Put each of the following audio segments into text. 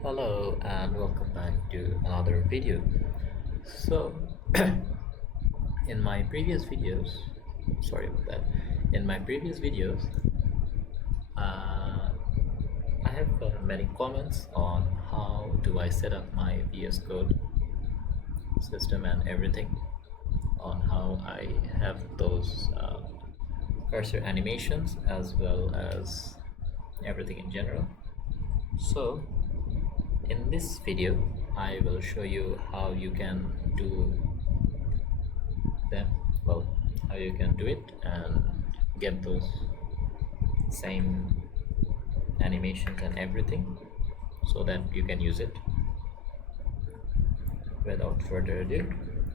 Hello and welcome back to another video. So, in my previous videos, sorry about that. In my previous videos, uh, I have gotten many comments on how do I set up my VS Code system and everything, on how I have those cursor animations as well as everything in general. So, in this video, I will show you how you can do them. Well, how you can do it and get those same animations and everything so that you can use it. Without further ado,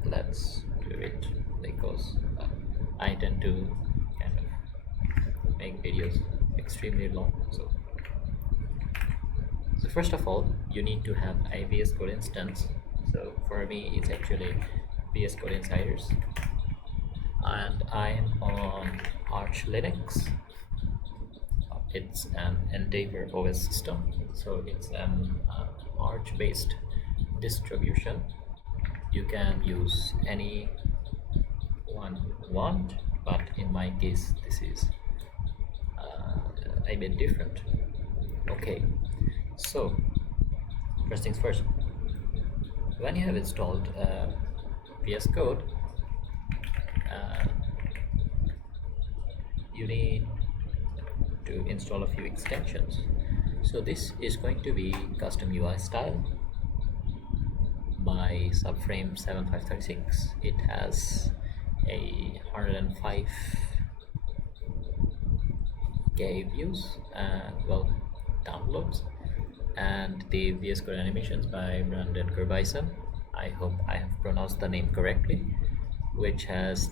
let's do it because I tend to kind of make videos extremely long. So first of all, you need to have a VS Code instance. So for me, it's actually VS Code Insiders, and I'm on Arch Linux. It's an Endeavor OS system, so it's an Arch-based distribution. You can use any one you want, but in my case, this is a bit different. Okay, so first things first, when you have installed VS Code, you need to install a few extensions. So this is going to be custom UI style by subframe 7536. It has a 105k views and downloads, and the VS Code animations by Brandon Gerbison. I hope I have pronounced the name correctly, which has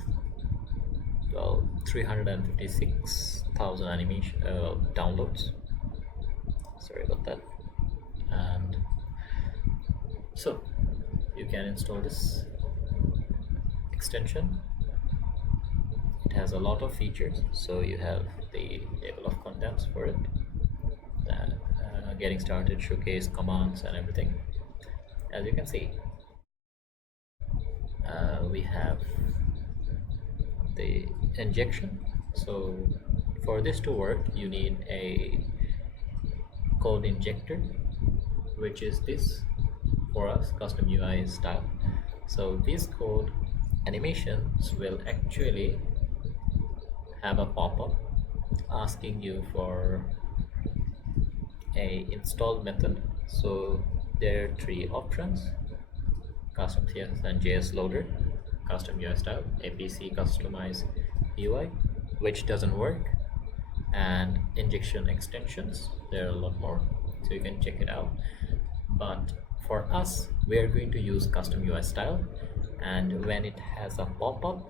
356,000 animation downloads. Sorry about that. And so you can install this extension. It has a lot of features, so you have the table of contents for it, getting started, showcase, commands, and everything. As you can see, we have the injection. So for this to work, you need a code injector, which is this for us, custom UI style. So these code animations will actually have a pop-up asking you for a install method. So there are three options: custom CSS and JS loader, custom UI style, APC customize UI, which doesn't work, and injection extensions. There are a lot more, so you can check it out. But for us, we are going to use custom UI style, and when it has a pop-up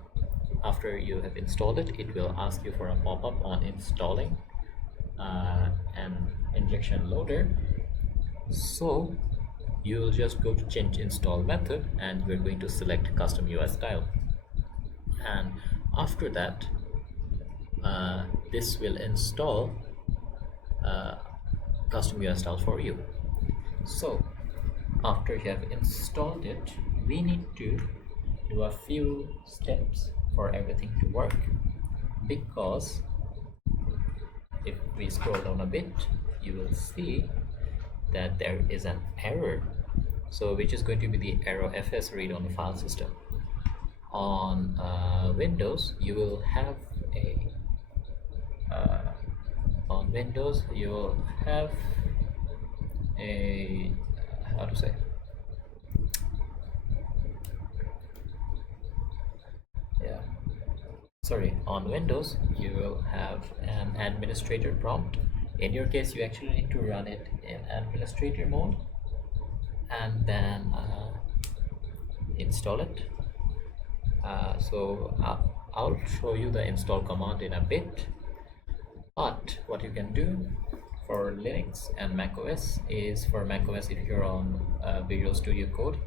after you have installed it, it will ask you for a pop-up on installing an injection loader. So you will just go to change install method, and we're going to select custom UI style, and after that this will install custom UI style for you. So after you have installed it, we need to do a few steps for everything to work, because if we scroll down a bit, you will see that there is an error, so which is going to be the error fs read on the file system. On Windows, you will have a how to say, on Windows you will have an administrator prompt. In your case, you actually need to run it in administrator mode and then install it. So I'll show you the install command in a bit, but what you can do for Linux and macOS is, for macOS, if you're on Visual Studio Code,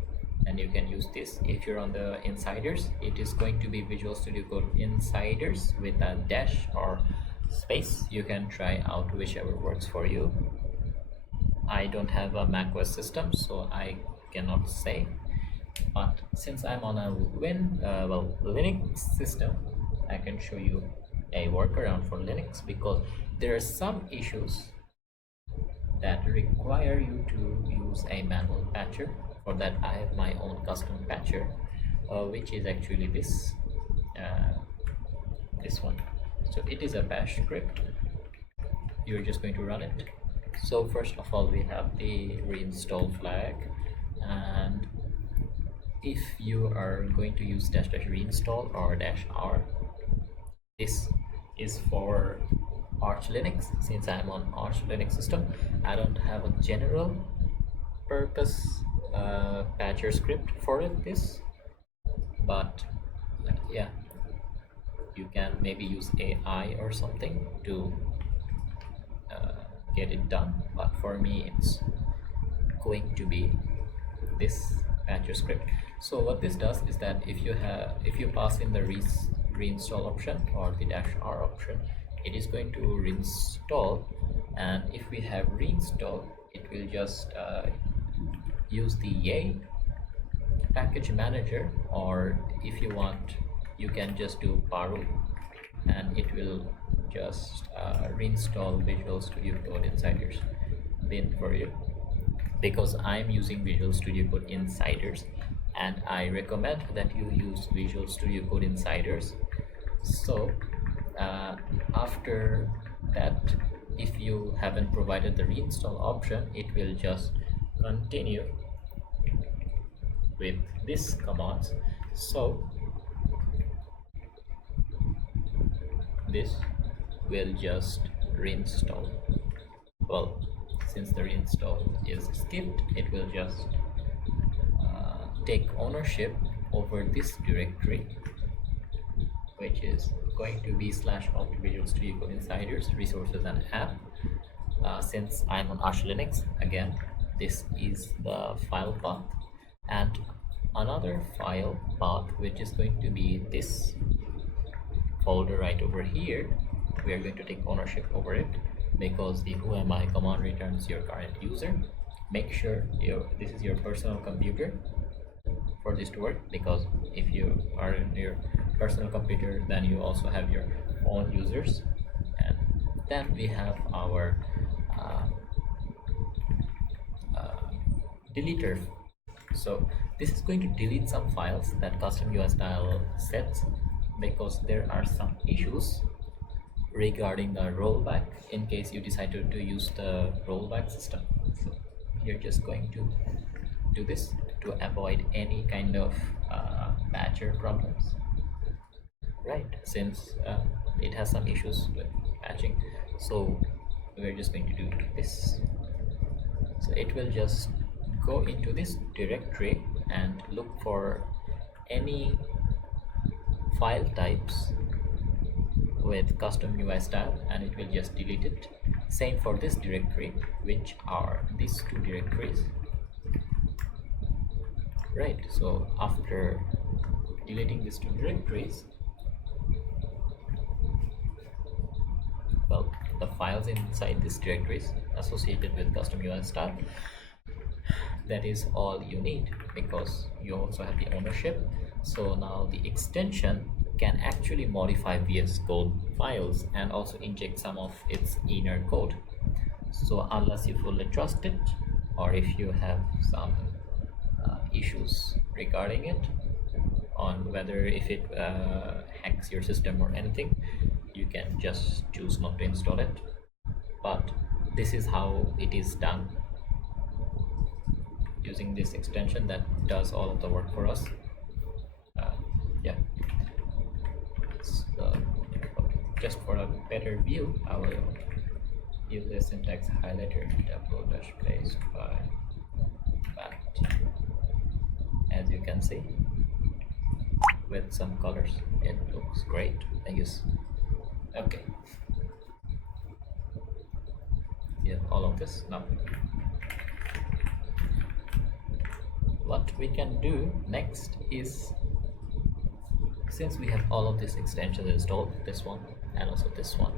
and you can use this. If you're on the Insiders, it is going to be Visual Studio Code Insiders with a dash or space. You can try out whichever works for you. I don't have a macOS system, so I cannot say. But since I'm on a Linux system, I can show you a workaround for Linux, because there are some issues that require you to use a manual patcher. For that, I have my own custom patcher, which is actually uh, this one. So it is a bash script. You're just going to run it. So first of all, we have the reinstall flag, and if you are going to use dash dash reinstall or dash r, this is for Arch Linux. Since I'm on Arch Linux system, I don't have a general purpose patcher script for this, but yeah, you can maybe use AI or something to get it done. But for me, it's going to be this patcher script. So what this does is that if you pass in the reinstall option or the dash r option, it is going to reinstall, and if we have reinstall, it will just use the yay package manager, or if you want, you can just do paru, and it will just reinstall Visual Studio Code Insiders bin for you. Because I'm using Visual Studio Code Insiders, and I recommend that you use Visual Studio Code Insiders. So after that, if you haven't provided the reinstall option, it will just continue with this command. So this will just reinstall. Well, since the reinstall is skipped, it will just take ownership over this directory, which is going to be / Visual Studio Code Insiders resources and app. Since I'm on Arch Linux, again, this is the file path, and another file path which is going to be this folder right over here. We are going to take ownership over it, because the whoami command returns your current user. Make sure this is your personal computer for this to work, because if you are in your personal computer, then you also have your own users. And then we have our deleter. So this is going to delete some files that custom UI style sets, because there are some issues regarding the rollback in case you decide to use the rollback system. So you're just going to do this to avoid any kind of patcher problems, right? Since it has some issues with patching, so we're just going to do this. So it will just go into this directory and look for any file types with custom UI style, and it will just delete it. Same for this directory, which are these two directories, right? So after deleting these two directories, well, the files inside these directories associated with custom UI style, that is all you need, because you also have the ownership. So now the extension can actually modify VSCode files and also inject some of its inner code. So unless you fully trust it, or if you have some issues regarding it, on whether if it hacks your system or anything, you can just choose not to install it. But this is how it is done, using this extension that does all of the work for us. Yeah. So just for a better view, I will use the syntax highlighter double-paste by that, as you can see, with some colors. It looks great, I guess. Okay, yeah, all of this. Now what we can do next is, since we have all of these extensions installed, this one and also this one,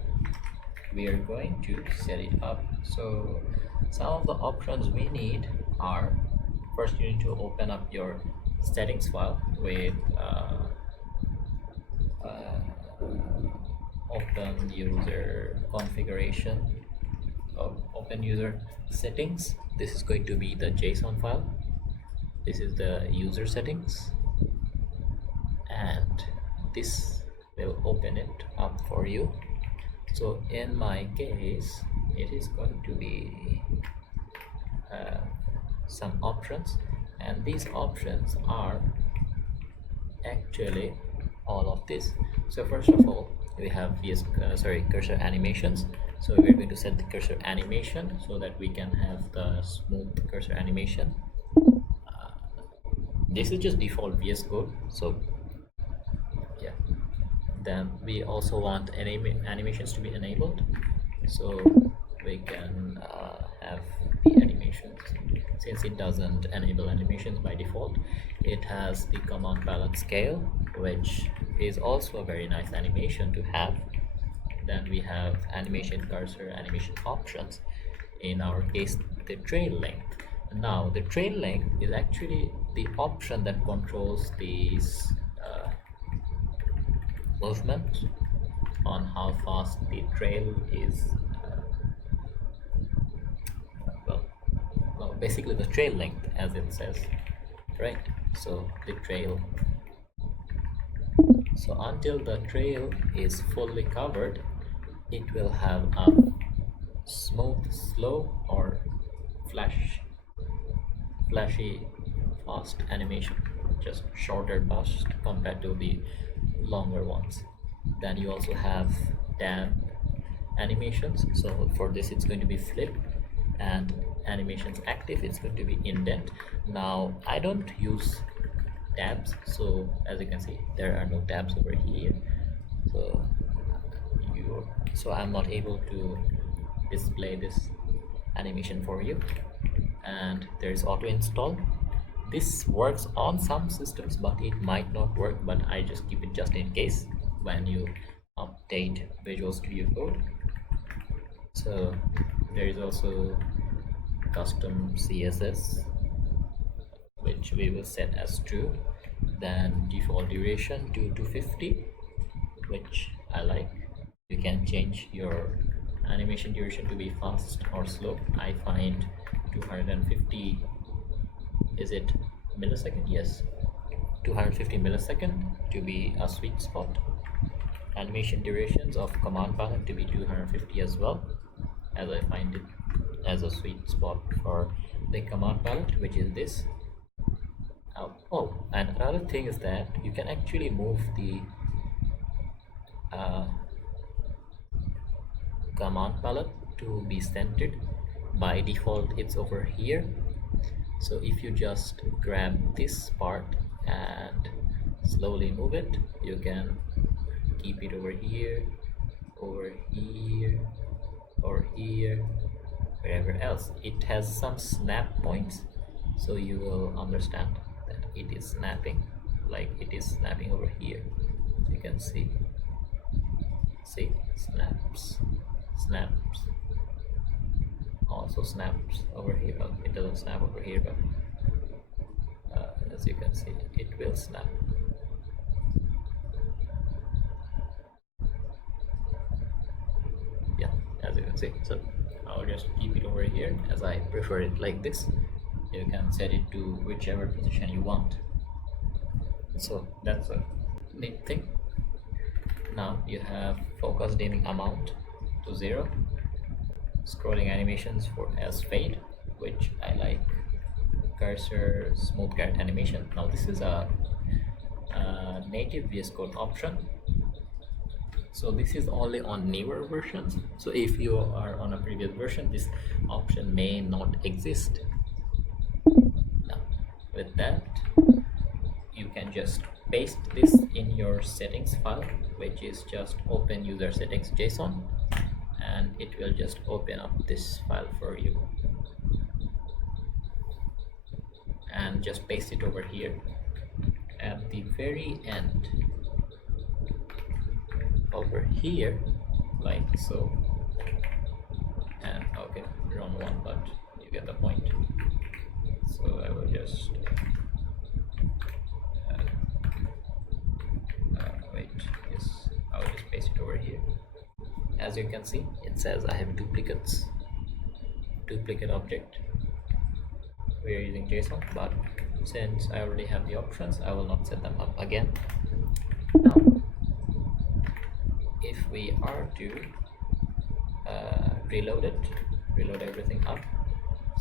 we are going to set it up. So some of the options we need are, first you need to open up your settings file with open user configuration of open user settings. This is going to be the JSON file. This is the user settings, and this will open it up for you. So in my case, it is going to be some options, and these options are actually all of this. So first of all, we have cursor animations. So we're going to set the cursor animation so that we can have the smooth cursor animation. This is just default VS Code. So yeah, then we also want animations to be enabled, so we can have the animations. Since it doesn't enable animations by default, it has the command palette scale, which is also a very nice animation to have. Then we have animation cursor, animation options, in our case the trail length. Now the trail length is actually the option that controls these movement, on how fast the trail is. Basically the trail length, as it says, right? So the trail, so until the trail is fully covered, it will have a smooth, slow, or flashy fast animation, just shorter burst compared to the longer ones. Then you also have tab animations. So for this it's going to be flip, and animations active, it's going to be indent. Now I don't use tabs, so as you can see there are no tabs over here, so I'm not able to display this animation for you. And there is auto install. This works on some systems, but it might not work, but I just keep it just in case when you update Visual Studio Code. So there is also custom CSS, which we will set as true. Then default duration to 250, which I like. You can change your animation duration to be fast or slow. I find 250, is it millisecond? Yes, 250 millisecond to be a sweet spot. Animation durations of command palette to be 250 as well, as I find it as a sweet spot for the command palette, which is this. And another thing is that you can actually move the command palette to be centered. By default it's over here, so if you just grab this part and slowly move it, you can keep it over here, over here, or here, wherever else. It has some snap points, so you will understand that it is snapping, like it is snapping over here. You can see snaps, also snaps over here. Well, it doesn't snap over here, but as you can see, it will snap. Yeah, as you can see. So I'll just keep it over here, as I prefer it like this. You can set it to whichever position you want. So that's a neat thing. Now you have focus dimming amount to 0, scrolling animations for as fade, which I like, cursor smooth cat animation. Now this is a native VS Code option, so this is only on newer versions. So if you are on a previous version, this option may not exist. Now with that, you can just paste this in your settings file, which is just open user settings JSON, and it will just open up this file for you, and just paste it over here at the very end over here, like so. wrong one, but you get the point. So I will just wait, yes, I will just paste it over here. As you can see, it says I have duplicate object. We are using JSON, but since I already have the options, I will not set them up again. Now, if we are to reload everything up,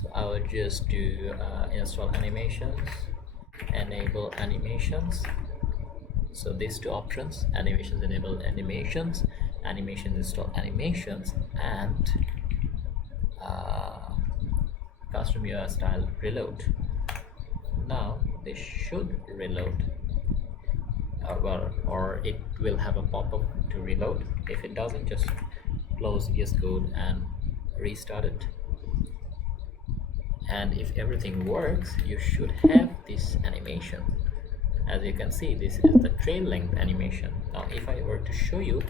so I will just do install animations, enable animations. So these two options, animations enable animations, animation install animations, and custom UI style reload. Now this should reload, or it will have a pop-up to reload. If it doesn't, just close VSCode and restart it. And if everything works, you should have this animation. As you can see, this is the trail length animation. Now if I were to show you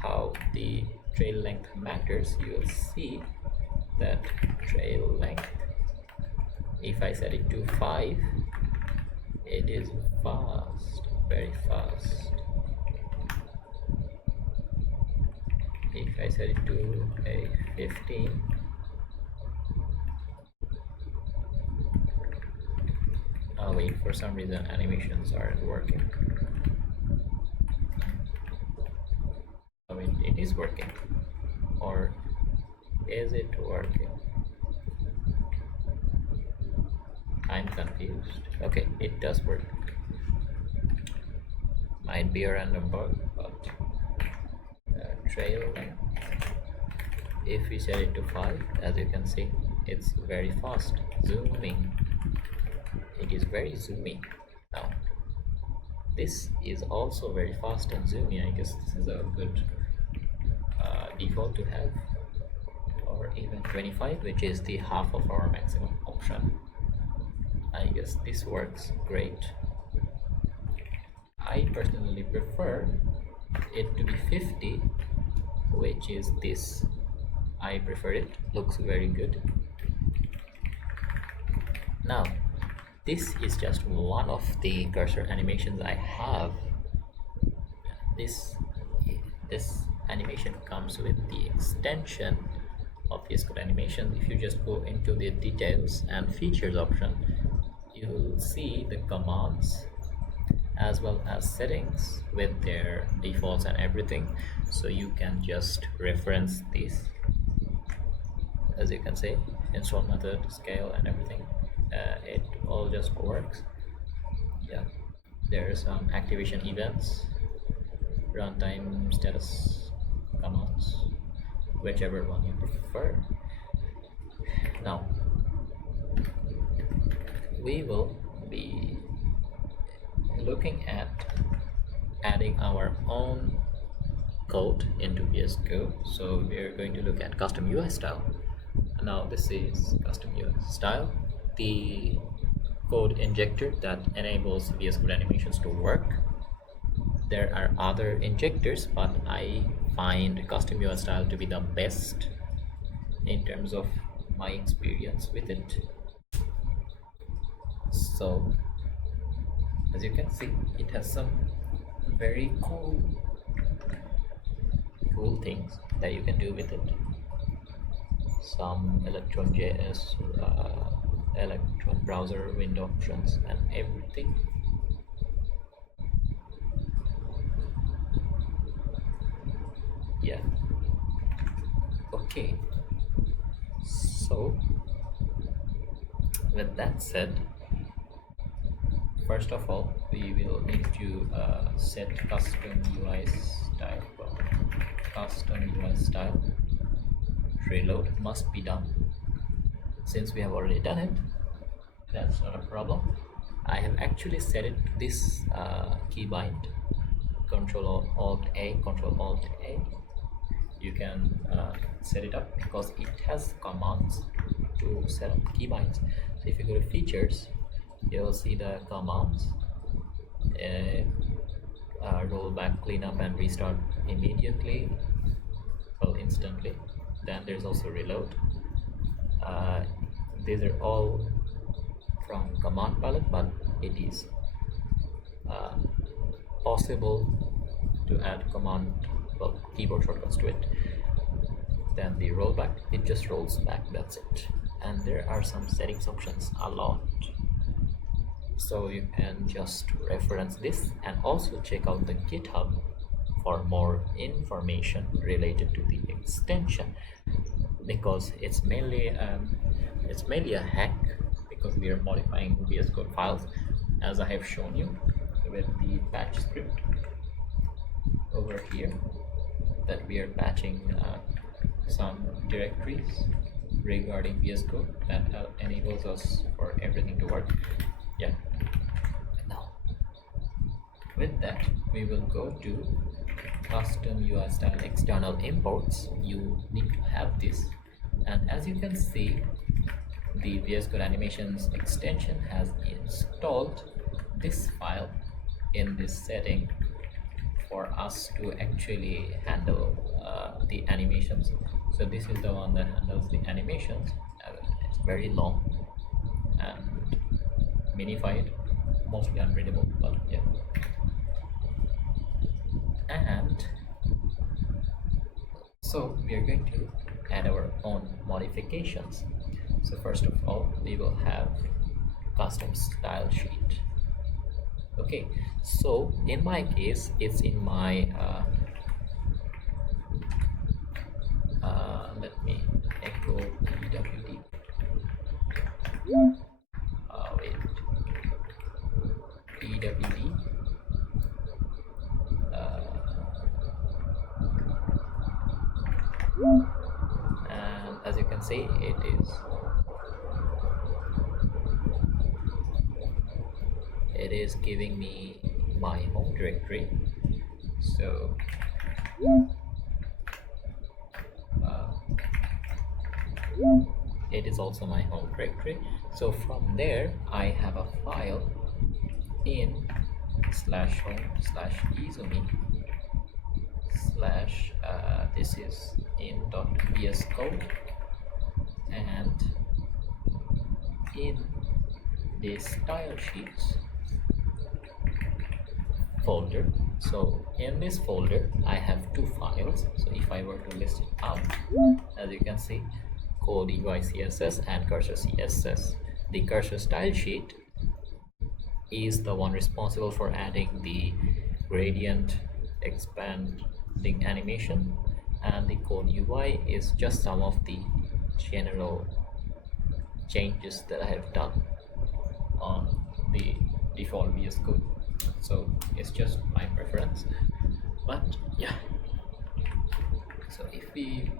how the trail length matters, you will see that trail length, if I set it to 5, it is fast, very fast. If I set it to a 15, wait, for some reason animations aren't working. I mean, it is working, or is it working? I'm confused. Okay, it does work. Might be a random bug, but trail length, if we set it to 5, as you can see, it's very fast zooming. It is very zoomy. Now this is also very fast and zoomy. I guess this is a good default to have, or even 25, which is the half of our maximum option. I guess this works great. I personally prefer it to be 50, which is this. I prefer it, looks very good. Now this is just one of the cursor animations I have. This animation comes with the extension of VSCode animation. If you just go into the details and features option, you will see the commands as well as settings with their defaults and everything, so you can just reference these. As you can see, install method, scale, and everything, it all just works. Yeah, there are some activation events, runtime status commands, whichever one you prefer. Now we will be looking at adding our own code into VSCode. So we are going to look at custom UI style. Now this is custom UI style, the code injector that enables VSCode animations to work. There are other injectors, but I find custom UI style to be the best in terms of my experience with it. So as you can see, it has some very cool things that you can do with it. Some Electron.js, Electron browser window options, and everything. Yeah. Okay. So with that said, first of all, we will need to set custom UI style. Custom UI style reload must be done. Since we have already done it, that's not a problem. I have actually set it this keybind, Control Alt A, Control Alt A. You can set it up because it has commands to set up keybinds. So if you go to features, you will see the commands, roll back, clean up, and restart immediately, well, instantly. Then there's also reload. uh, these are all from command palette, but it is uh, possible to add command, well, keyboard shortcuts to it. Then the rollback, it just rolls back, that's it. And there are some settings options, a lot, so you can just reference this and also check out the GitHub for more information related to the extension, because it's mainly a hack, because we are modifying VSCode files as I have shown you with the patch script over here, that we are patching some directories regarding VSCode that enables us for everything to work. Yeah. Now with that, we will go to custom UI style external imports. You need to have this, and as you can see, the VSCode animations extension has installed this file in this setting for us to actually handle the animations. So this is the one that handles the animations. It's very long and minified, mostly unreadable, but yeah. And so we are going to add our own modifications. So first of all, we will have custom style sheet. Okay, so in my case, it's in my let me echo pwd. Wait, pwd and as you can see, it is giving me my home directory. So it is also my home directory. So from there I have a file in /home/izumi/ this is in .vscode, and in the style sheets folder. So in this folder I have two files. So if I were to list it out, as you can see, code UI CSS and cursor CSS. The cursor style sheet is the one responsible for adding the gradient expanding animation, and the code UI is just some of the general changes that I have done on the default VS Code. So it's just my preference, but yeah. So if we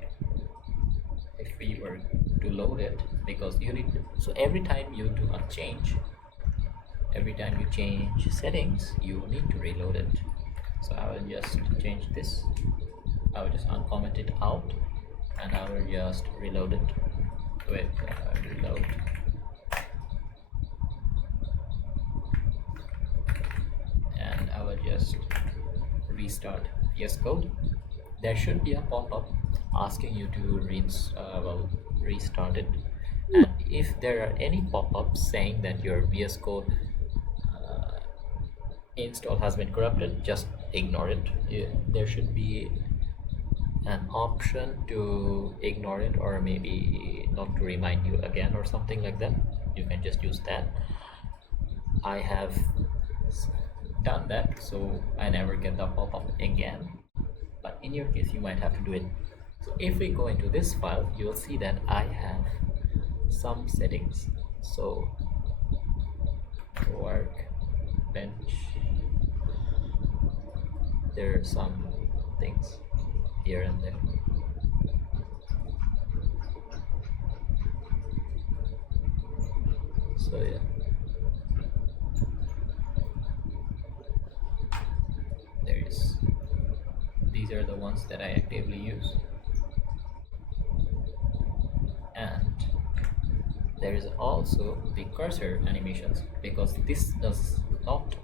were to load it, because you need to, so every time you do a change, every time you change settings, you need to reload it. So I will just change this, I will just uncomment it out, and I will just reload it with reload. And I will just restart VS Code. There should be a pop-up asking you to restart it, and if there are any pop-ups saying that your VS Code install has been corrupted, just ignore it. There should be an option to ignore it, or maybe not to remind you again or something like that. You can just use that. I have done that, so I never get the pop-up again, but in your case you might have to do it. So if we go into this file, you will see that I have some settings. So workbench, there are some things here and there. So yeah, these are the ones that I actively use, and there is also the cursor animations, because this does not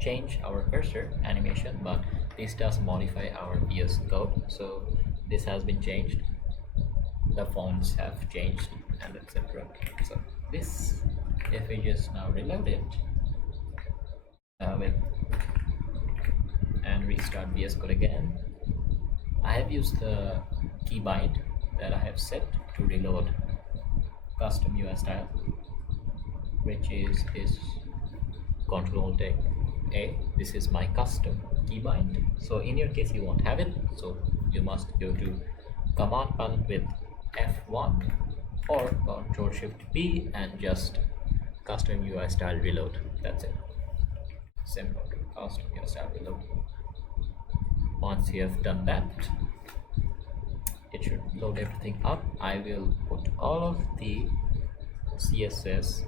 change our cursor animation, but this does modify our VS Code. So this has been changed, the fonts have changed, and etc. So this, if we just now reload it with and restart VS Code again, I have used the keybind that I have set to reload custom UI style, which is this Control Alt A. This is my custom keybind. So in your case, you won't have it. So you must go to Command Panel with F1 or Control Shift P and just custom UI style reload. That's it. Simple. Custom UI style reload. Once you have done that, it should load everything up. I will put all of the CSS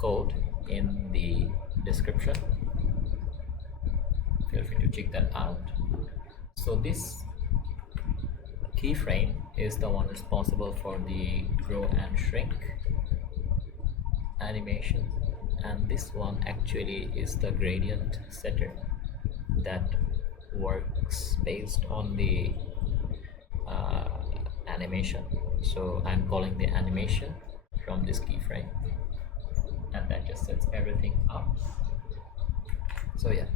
code in the description. Feel free to check that out. So this keyframe is the one responsible for the grow and shrink animation, and this one actually is the gradient setter that works based on the animation. So I'm calling the animation from this keyframe, and that just sets everything up. So yeah,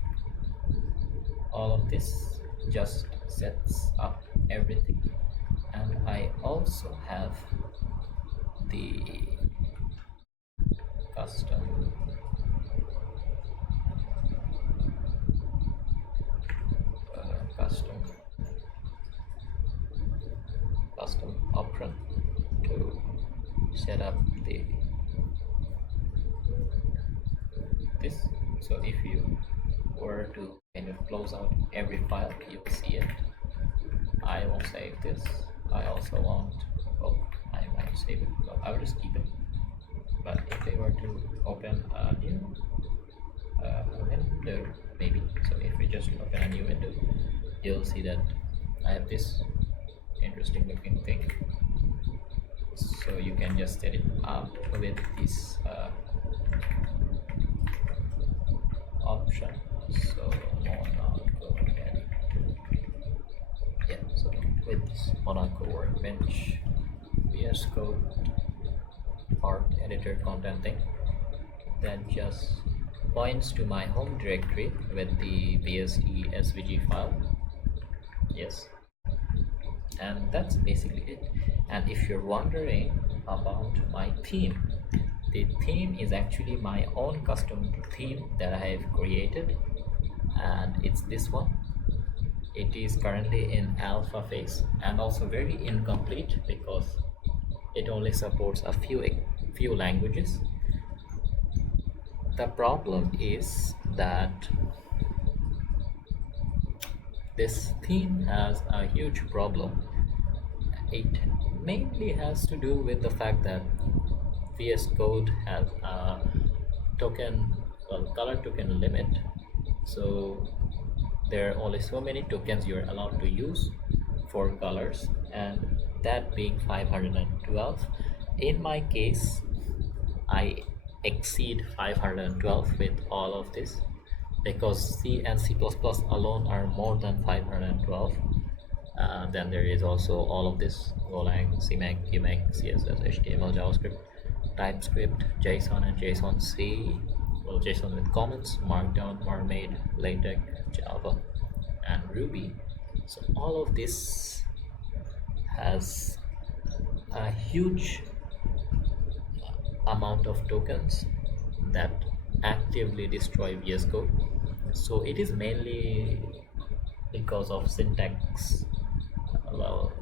all of this just sets up everything. And I also have the custom option to set up this. So if you were to kind of close out every file, you'll see it. I won't save this. I also won't, well, I might save it, but I will just keep it. But if they were to open a new window, maybe, so if we just open a new window, you'll see that I have this interesting looking thing. So you can just set it up with this option. So Monaco edit. Yeah, so with this Monaco workbench, VSCode part editor content thing, that just points to my home directory with the VSE SVG file. Yes, and that's basically it. And if you're wondering about my theme, the theme is actually my own custom theme that I have created, and it's this one. It is currently in alpha phase and also very incomplete because it only supports a few languages. The problem is that this theme has a huge problem. It mainly has to do with the fact that VS Code has a color token limit. So there are only so many tokens you're allowed to use for colors, and that being 512. In my case, I exceed 512 with all of this because C and C++ alone are more than 512. Then there is also all of this: Golang, CMake, UMake, CSS, HTML, JavaScript, TypeScript, JSON and JSON-C, well, JSON with comments, Markdown, Mermaid, LaTeX, Java, and Ruby. So all of this has a huge amount of tokens that actively destroy VS Code. So it is mainly because of syntax. Well,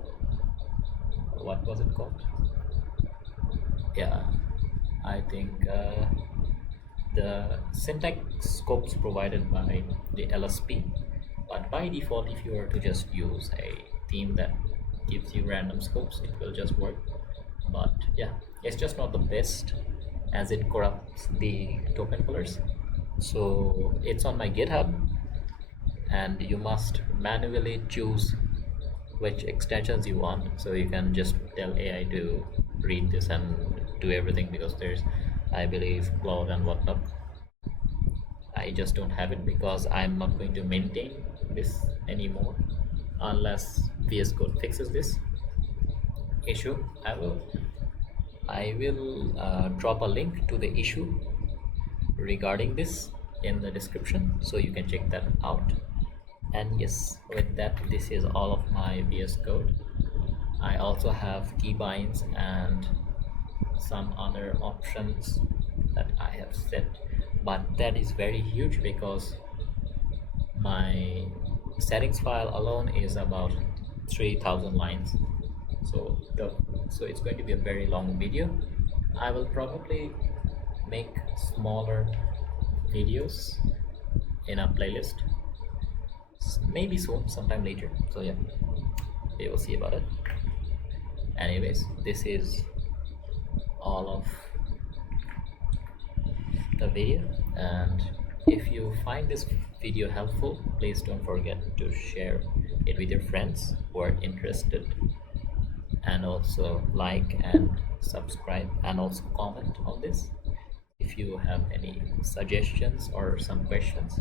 what was it called? Yeah, I think the syntax scopes provided by the LSP. But by default, if you were to just use a theme that gives you random scopes, it will just work. But yeah, it's just not the best as it corrupts the token colors. So it's on my GitHub, and you must manually choose which extensions you want. So you can just tell AI to read this and do everything, because there's, I believe, Cloud and whatnot. I just don't have it because I'm not going to maintain this anymore unless VS Code fixes this issue. I will drop a link to the issue regarding this in the description so you can check that out. And yes, with that, this is all of my VS Code. I also have keybinds and some other options that I have set, but that is very huge because my settings file alone is about 3000 lines. So it's going to be a very long video. I will probably make smaller videos in a playlist maybe soon, sometime later. So yeah, we will see about it. Anyways, this is all of the video, and if you find this video helpful, please don't forget to share it with your friends who are interested, and also like and subscribe and also comment on this. If you have any suggestions or some questions,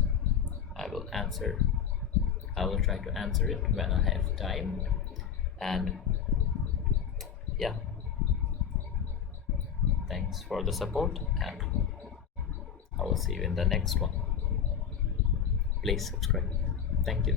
I will answer. I will try to answer it when I have time. And yeah, thanks for the support, and I will see you in the next one. Please subscribe. Thank you.